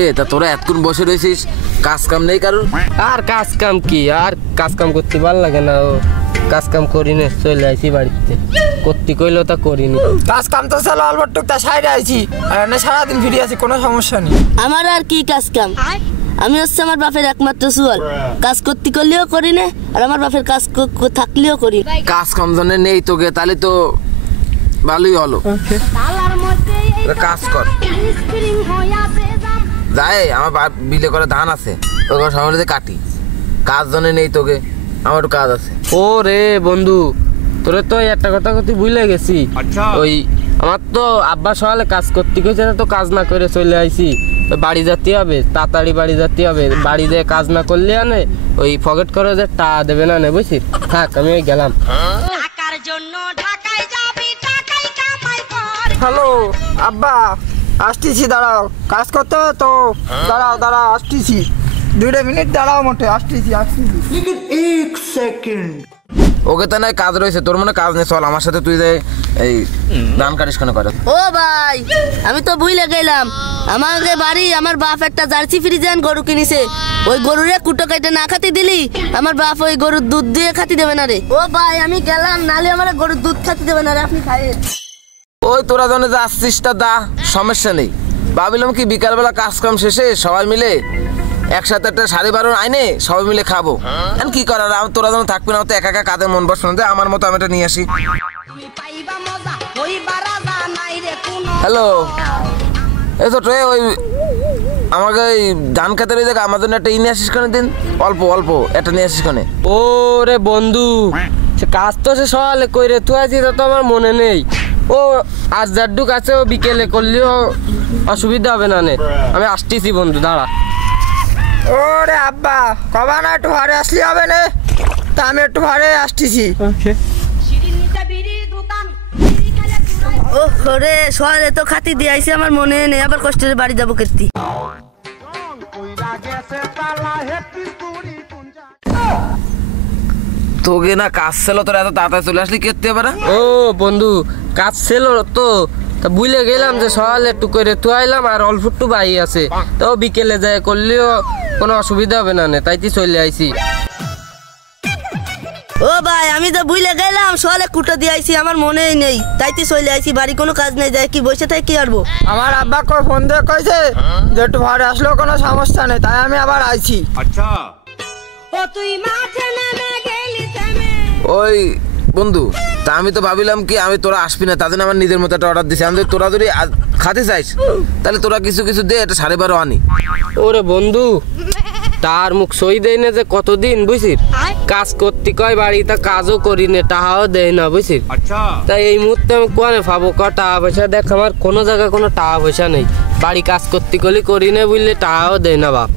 এ তা তোরা এতক্ষণ বসে রয়েছিস, কাজ কাম নেই কারোর? আর কাজ কাম কি, আর কাজ কাম করতে ভালো লাগে না। ও কাজ কাম করি না, চলে আইছি বাড়িতে। করতে কইলেও তা করিনি। কাজ কাম তো চলো অল্প টুকটা সাইডে আইছি, আর এনে সারাদিন ফিরে আছি, কোনো সমস্যা নেই। আমার আর কি কাজ কাম, আমি হচ্ছে আমার বাপের একমাত্র সুয়াল। কাজ করতে করলেও করি না, আর আমার বাপের কাজ থাকলেও করি। কাজ কাম জন্য নেই তোকে, তাহলে তো ভালোই হলো। কাজ কর, যাই আমার বিলে করে ধান আছে, ওই সামনে কাটি। কাজ জন্য নেই তোকে, আমার একটু কাজ আছে। ও রে বন্ধু, তোরে তো একটা কথা কথা ভুলে গেছি। ওই আমার তো আব্বা সকালে কাজ করতে গেছে, তো কাজ না করে চলে আইছি। বাড়ি যেতে হবে, তাড়াতাড়ি বাড়ি যেতে হবে। বাড়ি যেয়ে কাজ না করলে আনে ওই ফকেট করে যে টা দেবে না, বুঝছিস? থাক, আমি ওই গেলাম। হ্যালো আব্বা, আসতেছি, দাঁড়াও, কাজ করতে হবে তো। দাঁড়াও দাঁড়াও, আসতেছি, 2 মিনিট দাঁড়াও, মোটে আসতেছি। ওকে তো নাই কাজ রয়েছে, তোর মনে কাজ নেই, চল আমার সাথে তুই যে এই ধান কাটিস কেন করে। ও ভাই, আমি তো ভুলে গেলাম, আমাদের বাড়ি আমার বাপ একটা জার্সি ফ্রিজিয়ান গরু কিনেছে। ওই গরুরে কুটো কেটে না খাতে দিলি আমার বাপ ওই গরুর দুধ দিয়ে খাতে দেবে না রে। ও ভাই আমি গেলাম, নালে আমার গরুর দুধ খাতে দেবে না রে, আপনি খাইয়েন। ওই তোরা জন্য যা আসছিস তা দা, সমস্যা নেই। ভাবিলাম কি বিকালবেলা কাজ কাম শেষে সবাই মিলে একসাথে একটা 12:30 আইনে সবাই মিলে খাবো। কি করার, তোরা যেন থাকবি না, তো একা একা কাঁধে মন বসে না, আমার মতো আমি এটা নিয়ে আসি। হ্যালো, এই তো ওই আমাকে ওই ধান খেতে রয়ে দেখ, আমার জন্য একটা নিয়ে আসিস কেন দিন, অল্প অল্প একটা নিয়ে আসিস কেন। ও রে বন্ধু, সে কাজ তো সে সকালে কইরে তুই আছি, তো আমার মনে নেই। ও আজ যাড্ডুক আছে, ও বিকেলে করলেও অসুবিধা হবে না নে। আমি আসতেছি বন্ধু, দাঁড়া। ওরে আব্বা, কবা না একটু ভারে আসলে হবে না, তা আমি একটু ভারে আসতেছি। ও রে সকালে তো খাতি দিয়ে আইছি, আমার মনে নেই, আবার কষ্টের বাড়ি যাবো কেতি। তোকে না কাজ ছিল, তোর এত তাড়াতাড়ি চলে আসলি কেতে পারে। ও বন্ধু, কাজ ছিল তো, তা বুঝলে গেলাম যে সকালে একটু করে তুই আইলাম, আর অল্প একটু বাই আছে, তো বিকেলে যায় করলেও কোনো অসুবিধা হবে না, তাইতে চলে আইছি। ও ভাই আমি তো বুঝলে গেলাম, সকালে কুটো দিয়ে আইছি, আমার মনেই নেই, তাইতে চলে আইছি। বাড়ি কোনো কাজ নেই, যায় কি বসে থাকি কি করবো। আমার আব্বা ফোন দিয়ে কইছে যে একটু ভারে আসলেও কোনো সমস্যা নেই, তাই আমি আবার আইছি। আচ্ছা ওই বন্ধু, তা আমি তো ভাবিলাম কি আমি তোরা আসবি না, তাদের আমার নিজের মতো একটা অর্ডার দিছি। আমি তোরা যদি খাতে চাইস তাহলে তোরা কিছু কিছু দে, এটা 12:30 আনি। ওরে বন্ধু, তার মুখ সই দেয় না যে কতদিন, বুঝছিস? কাজ করতে কয় বাড়ি, তা কাজও করি না, টাকাও দেয় না, বুঝছিস? তাই এই মুহূর্তে আমি কোয়ানে পাবো টাকা পয়সা? দেখ আমার কোনো জায়গায় কোনো টাকা পয়সা নেই, বাড়ি কাজ করতে করি না, বুঝলে টাকাও দেয় না বাপ।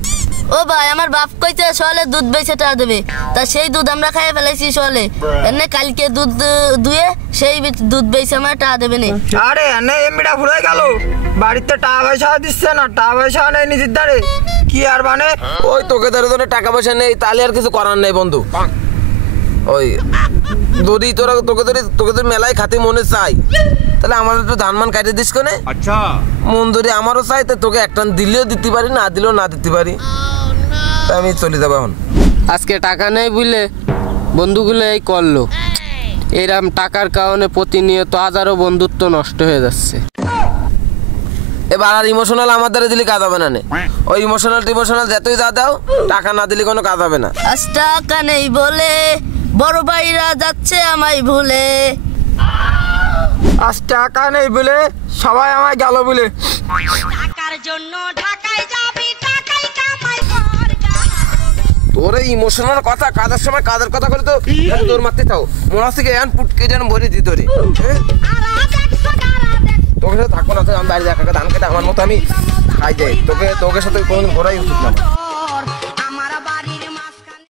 ও ভাই আমার বাপ কইছে সকালে দুধ বেচে টাকা দেবে, তা সেই দুধ আমরা খাইয়ে ফেলাইছি সকালে। এনে কালকে দুধ দুয়ে সেই দুধ বেচে আমার টাকা দেবে না। আরে এনে এমবিটা ভুলে গেল, বাড়িতে টাকা পয়সা দিচ্ছে না, টাকা পয়সা নেই নিজের দ্বারে, কি আর মানে। ওই তোকে ধরে টাকা পয়সা নেই, তাহলে আর কিছু করার নেই বন্ধু। ওই যদি তোকে যদি মেলায় খাতে মনে চাই, তাহলে আমার একটু ধান মান কাটে দিস কোনে। আচ্ছা মন ধরে আমারও চাই, তো তোকে একটা দিলেও দিতে পারি, না দিলেও না দিতে পারি। তাই আমি চলে যাবো এখন। আজকে টাকা নেই বুঝলে, বন্ধুগুলো এই করলো। এরম টাকার কারণে প্রতিনিয়ত হাজারো বন্ধুত্ব নষ্ট হয়ে যাচ্ছে। এবার আর ইমোশনাল আমার দ্বারা দিলে কাজ হবে না। ওই ইমোশনাল যতই যা দাও, টাকা না দিলে কোনো কাজ হবে না। আজ টাকা নেই বলে বড় ভাইরা যাচ্ছে আমায় ভুলে। আজ টাকা নেই বলে সবাই আমায় গেল বলে। টাকার জন্য ঢাকায় যাবি, টাকাই কামাই কর। তোর এই ইমোশনাল কথা, কাজের সময় কাজের কথা করে তো তোর মারতে থাও, মনে হচ্ছে এন পুটকে যেন ভরে দিত রে। তোকে সাথে থাকবো না, আমি বাড়ি দেখা ধান কেটে আমার মতো আমি খাই যাই। তোকে সাথে কোনোদিন ঘোরাই উচিত না। আমার বাড়ির মাঝখানে